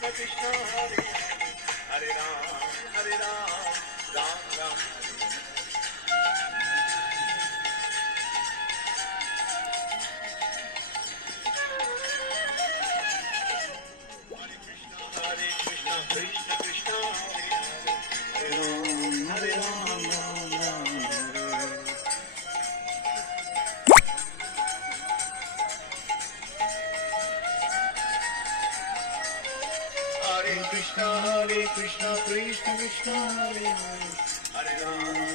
Krishna Hare Hare Hare Ram Ram Ram Hare Krishna Krishna Krishna Hare Hare Hare Ram Ram Ram Hare Krishna Krishna Krishna Hare Hare Hare Ram